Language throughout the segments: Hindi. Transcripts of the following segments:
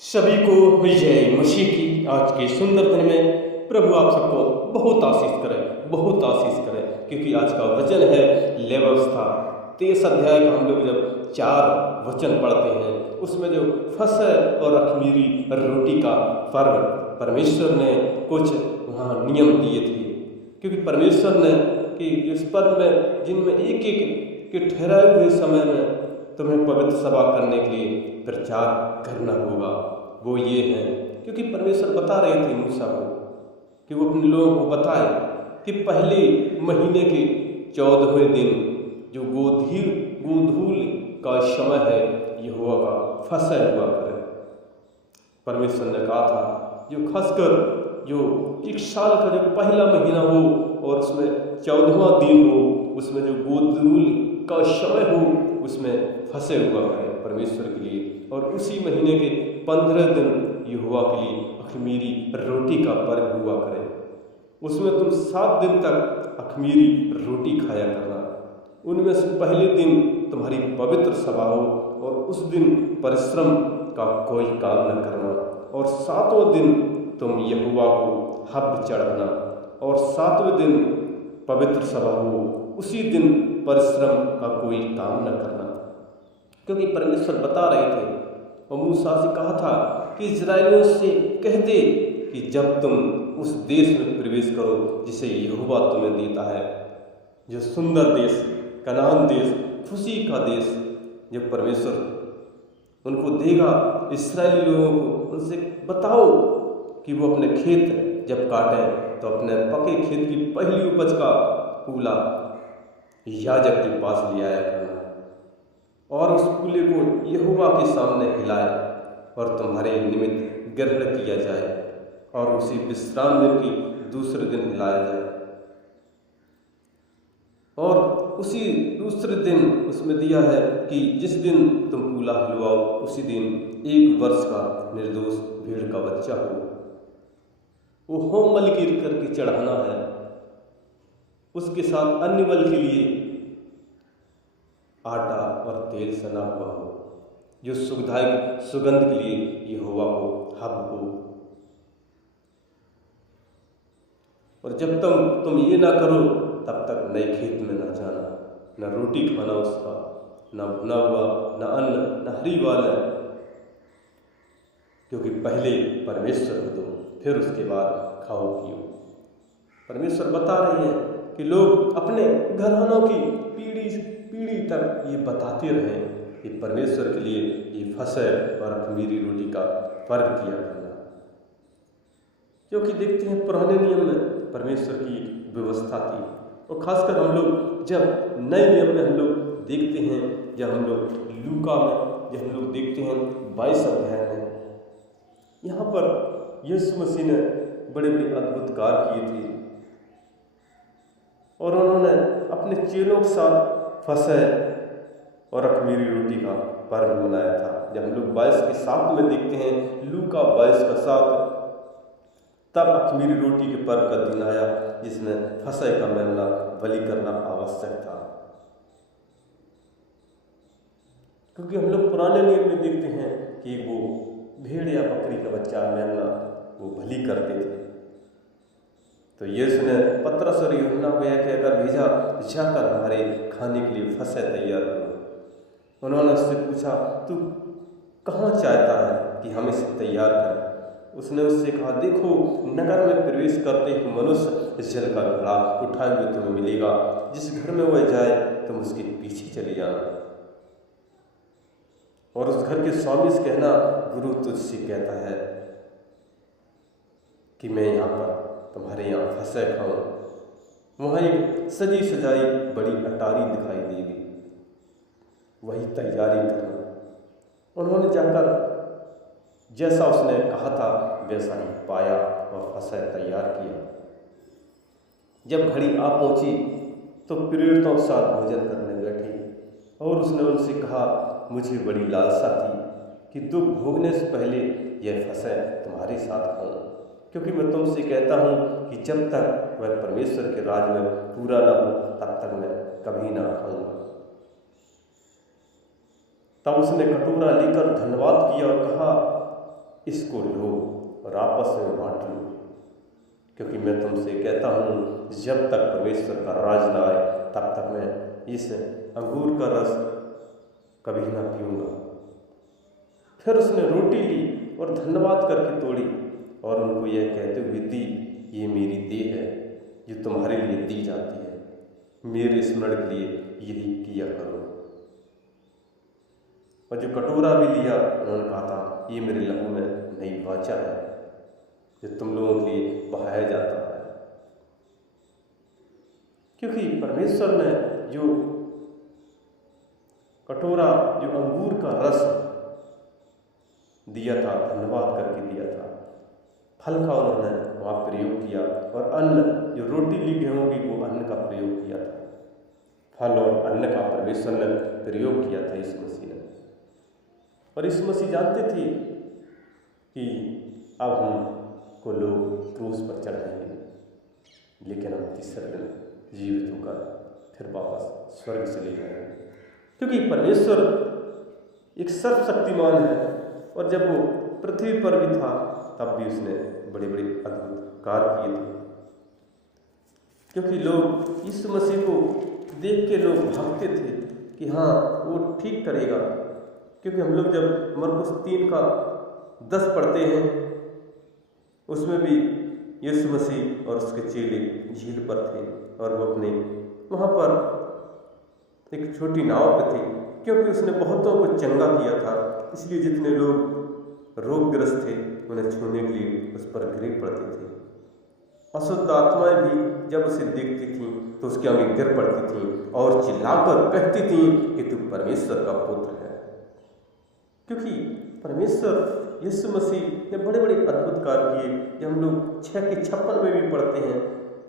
सभी को जय मसीह की। आज के सुंदर दिन में प्रभु आप सबको बहुत आशीष करे, बहुत आशीष करे, क्योंकि आज का वचन है लेव्यवस्था 23 अध्याय का। हम लोग जब 4 वचन पढ़ते हैं उसमें जो फसह और अख़मीरी रोटी का पर्व परमेश्वर ने कुछ वहाँ नियम दिए थे, क्योंकि परमेश्वर ने कि इस पर्व में जिनमें एक एक के ठहराए हुए समय में तुम्हें पवित्र सभा करने के लिए प्रचार करना होगा। वो ये है क्योंकि परमेश्वर बता रहे थे मूसा को कि वो अपने लोगों को बताए कि पहले महीने के 14वें दिन जो गोधूल का समय है यहोवा का फसह हुआ करे। परमेश्वर ने कहा था जो खासकर जो एक साल का जो पहला महीना हो और उसमें 14वां दिन हो, उसमें जो गोधूल का समय हो उसमें फंसे हुआ करें परमेश्वर के लिए। और उसी महीने के 15 दिन यहोवा के लिए अख़मीरी रोटी का पर्व हुआ करे। उसमें तुम 7 दिन तक अख़मीरी रोटी खाया करना। उनमें से पहले दिन तुम्हारी पवित्र सभा हो और उस दिन परिश्रम का कोई काम न करना। और 7वां दिन तुम यहोवा को हव्य चढ़ाना और 7वें दिन पवित्र सभा हो, उसी दिन परिश्रम का कोई काम न करना। क्योंकि परमेश्वर बता रहे थे और मूसा से कहा था कि इजराइलियों से कह दे कि जब तुम उस देश में प्रवेश करो जिसे यहोवा तुम्हें देता है, जो सुंदर देश, कनान देश, खुशी का देश, जब परमेश्वर उनको देगा इस्राएली लोगों को, उनसे बताओ कि वो अपने खेत जब काटें तो अपने पके खेत की पहली उपज का पूला याजक के पास ले आया करना और उस पूले को यहोवा के सामने हिलाए और तुम्हारे निमित्त ग्रहण किया जाए और उसी विश्राम दिन की दूसरे दिन हिलाया जाए। और उसी दूसरे दिन उसमें दिया है कि जिस दिन तुम पूला हिलवाओ उसी दिन 1 वर्ष का निर्दोष भेड़ का बच्चा हो, वो होम बलि करके चढ़ाना है। उसके साथ अन्य बल के लिए आटा और तेल सना हुआ हो, जो सुखदायक सुगंध के लिए यहोवा को हव्य हो। और जब तुम ये ना करो तब तक नए खेत में न जाना, न रोटी खाना उसका, न भुना हुआ, न अन्न, न हरी वाला, क्योंकि पहले परमेश्वर को दो फिर उसके बाद खाओ पियो। परमेश्वर बता रहे हैं कि लोग अपने घरानों की पीढ़ी तक ये बताते रहे कि परमेश्वर के लिए ये फसह और अख़मीरी रोटी का पर्व किया करना। क्योंकि देखते हैं पुराने नियम में परमेश्वर की व्यवस्था थी, और खासकर हम लोग जब नए नियम में हम लोग देखते हैं, जब हम लोग लूका में जब हम लोग देखते हैं 22 अध्याय में, यहाँ पर यीशु मसीह ने बड़े बड़े अद्भुत कार्य किए थे और उन्होंने अपने चेलों के साथ फसह और अख़मीरी रोटी का पर्व मनाया था। जब हम लोग 22 के 7 में देखते हैं, लूका 22 का 7, तब अख़मीरी रोटी के पर्व का दिन आया जिसमें फसह का मेमना बलि करना आवश्यक था। क्योंकि हम लोग पुराने नियम में देखते हैं कि वो भेड़ या बकरी का बच्चा मेमना वो बलि करते थे। तो यीशु ने पतरस और यूहन्ना को यह कहकर भेजा, जाकर हमारे खाने के लिए फसह तैयार करो। उन्होंने उससे पूछा, तू कहाँ चाहता है कि हम इसे तैयार करें? उसने उससे कहा, देखो नगर में प्रवेश करते ही मनुष्य जल का घड़ा उठाए हुए तुम्हें मिलेगा, जिस घर में वह जाए तुम उसके पीछे चले जाना और उस घर के स्वामी से कहना, गुरु तुझसे कहता है कि मैं यहाँ पर तुम्हारे यहाँ फसह खाऊं। वहाँ एक सजी सजाई बड़ी अटारी दिखाई देगी, वही तैयारी करना। उन्होंने जाकर जैसा उसने कहा था वैसा ही पाया और फसह तैयार किया। जब घड़ी आ पहुंची तो प्रेरितों के साथ भोजन करने बैठे और उसने उनसे कहा, मुझे बड़ी लालसा थी कि दुख भोगने से पहले यह फसह तुम्हारे साथ खाऊं, क्योंकि मैं तुमसे कहता हूँ कि जब तक वह परमेश्वर के राज में पूरा ना हो तब तक मैं कभी ना खाऊंगा। तब उसने कटोरा लेकर धन्यवाद किया और कहा, इसको लो और आपस में बांट लो, क्योंकि मैं तुमसे कहता हूँ जब तक परमेश्वर का राज न आए तब तक मैं इस अंगूर का रस कभी ना पीऊँगा। फिर उसने रोटी ली और धन्यवाद करके तोड़ी और उनको यह कहते हुए दी, ये मेरी देह है जो तुम्हारे लिए दी जाती है, मेरे स्मरण के लिए यही किया करो। और जो कटोरा भी लिया उन्होंने कहा था, ये मेरे लहू में नई वाचा है जो तुम लोगों के लिए बहाया जाता है। क्योंकि परमेश्वर ने जो कटोरा, जो अंगूर का रस दिया था, धन्यवाद करके दिया था, फल का उन्होंने वहाँ प्रयोग किया, और अन्न जो रोटी ली गेहूं की वो अन्न का प्रयोग किया था। फल और अन्न का परमेश्वर ने प्रयोग किया था यीशु मसीह ने। और यीशु मसीह जानते थे कि अब हमको लोग क्रूस पर चढ़ाएंगे, लेकिन हम तीसरे दिन जीवित होकर फिर वापस स्वर्ग चले जाएंगे, क्योंकि परमेश्वर एक सर्वशक्तिमान है। और जब वो पृथ्वी पर भी था तब भी उसने बड़े बड़े अद्भुत कार्य किए थे, क्योंकि लोग यीशु मसीह को देख के लोग भागते थे कि हाँ वो ठीक करेगा। क्योंकि हम लोग जब मरकुस 3:10 पढ़ते हैं, उसमें भी यीशु मसीह और उसके चेले झील पर थे और वो अपने वहाँ पर एक छोटी नाव पे थे, क्योंकि उसने बहुतों को चंगा किया था। इसलिए जितने लोग रोगग्रस्त थे उन्हें छूने के लिए उस पर गिर पड़ते थे। अशुद्ध आत्माएं भी जब उसे देखती थीं तो उसके आगे गिर पड़ती थीं और चिल्लाकर कहती थीं कि तू परमेश्वर का पुत्र है। क्योंकि परमेश्वर यीशु मसीह ने बड़े बड़े अद्भुत कार्य किए। जब हम लोग 6:56 में भी पढ़ते हैं,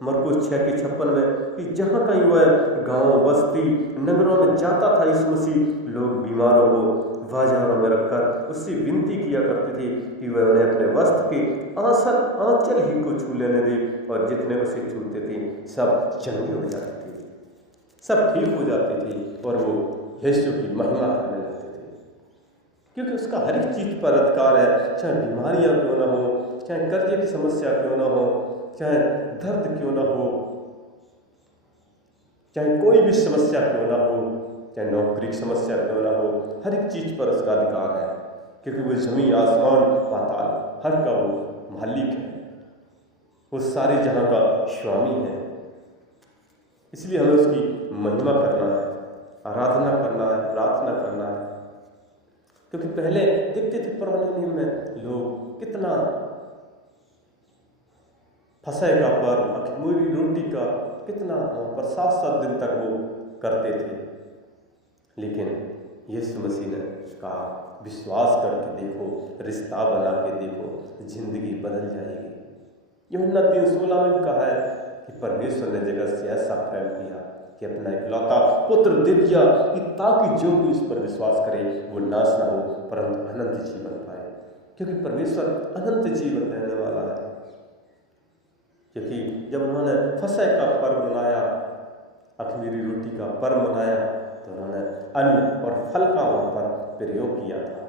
मरकुस 6:56 में, कि जहाँ कहीं वह गाँव बस्ती नगरों में जाता था यीशु मसीह, लोग बीमारों को बाजारों में रखकर उससे विनती किया करते थे कि वह उन्हें अपने वस्त्र के आंचल ही को छू लेने दे, और जितने उसे छूते थे सब चंगे हो जाते थे, सब ठीक हो जाते थे, और वो यीशु की महिमा करने लगते थे। क्योंकि उसका हर एक चीज पर अधिकार है, चाहे बीमारियां क्यों ना हो, चाहे कर्जे की समस्या क्यों ना हो, चाहे दर्द क्यों ना हो, चाहे कोई भी समस्या क्यों ना हो, चाहे नौकरी की समस्या क्यों ना हो, हर एक चीज पर उसका अधिकार है। क्योंकि वो जमीन आसमान पाताल हर का वो मालिक है, वो सारे जहां का स्वामी है। इसलिए हमें उसकी महिमा करना है, आराधना करना है, प्रार्थना करना है। क्योंकि पहले देखते थे पुराने नियम में लोग कितना फसह का पर्व, अखमीरी रोटी का कितना पर 7-7 दिन तक वो करते थे। लेकिन यीशु मसीह ने कहा विश्वास करके देखो, रिश्ता बना के देखो, जिंदगी बदल जाएगी। यूहन्ना 3:16 में कहा है कि परमेश्वर ने जगत से ऐसा प्रेम किया कि अपना इकलौता पुत्र दे दिया, कि ताकि जो भी इस पर विश्वास करे वो नाश ना हो परंतु अनंत जीवन पाए। क्योंकि परमेश्वर अनंत जीवन देने वाला है। क्योंकि जब उन्होंने फसह का पर्व मनाया, अखमीरी रोटी का पर्व मनाया, तो उन्होंने अन्न और फल का वहाँ पर प्रयोग किया था।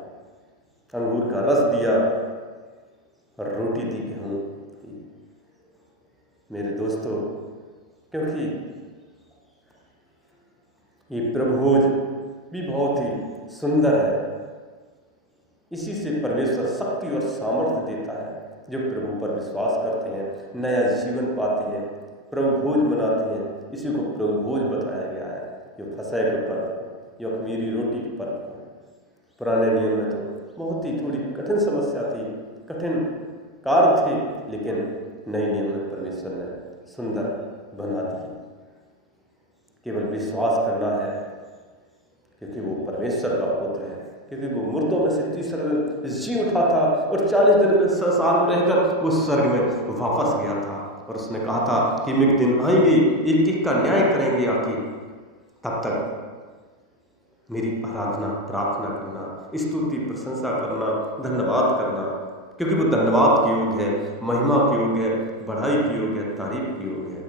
अंगूर का रस दिया और रोटी दी गेहूं की। मेरे दोस्तों, क्योंकि ये प्रभुभोज भी बहुत ही सुंदर है, इसी से परमेश्वर शक्ति और सामर्थ्य देता है। जो प्रभु पर विश्वास करते हैं नया जीवन पाते हैं, प्रभुभोज मनाते हैं। इसी को प्रभुभोज बताया गया है, जो फसह के पर्व, जो अखमीरी रोटी के पर्व। पुराने नियम में तो बहुत ही थोड़ी कठिन समस्या थी, कठिन कार्य थे, लेकिन नए नियम में परमेश्वर ने सुंदर बना दी। केवल विश्वास करना है, क्योंकि वो परमेश्वर का पुत्र है। क्योंकि वो मुर्दों में से तीसरे दिन जी उठा था और 40 दिन में संसार में रहकर वो स्वर्ग में वापस गया था। और उसने कहा था कि मैं एक दिन आएंगे, एक एक का न्याय करेंगे आके। तब तक मेरी आराधना, प्रार्थना करना, स्तुति, प्रशंसा करना, धन्यवाद करना, क्योंकि वो धन्यवाद के योग्य है, महिमा के योग्य है, बढ़ाई के योग्य है, तारीफ के योग्य है।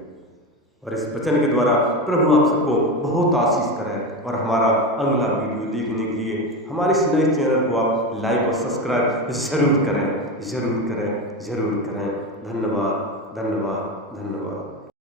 और इस वचन के द्वारा प्रभु आप सबको बहुत आशीष करें और हमारा अगला वीडियो देखने के लिए हमारे हमारे इस नए चैनल को आप लाइक और सब्सक्राइब जरूर करें, जरूर करें, जरूर करें। धन्यवाद, धन्यवाद, धन्यवाद।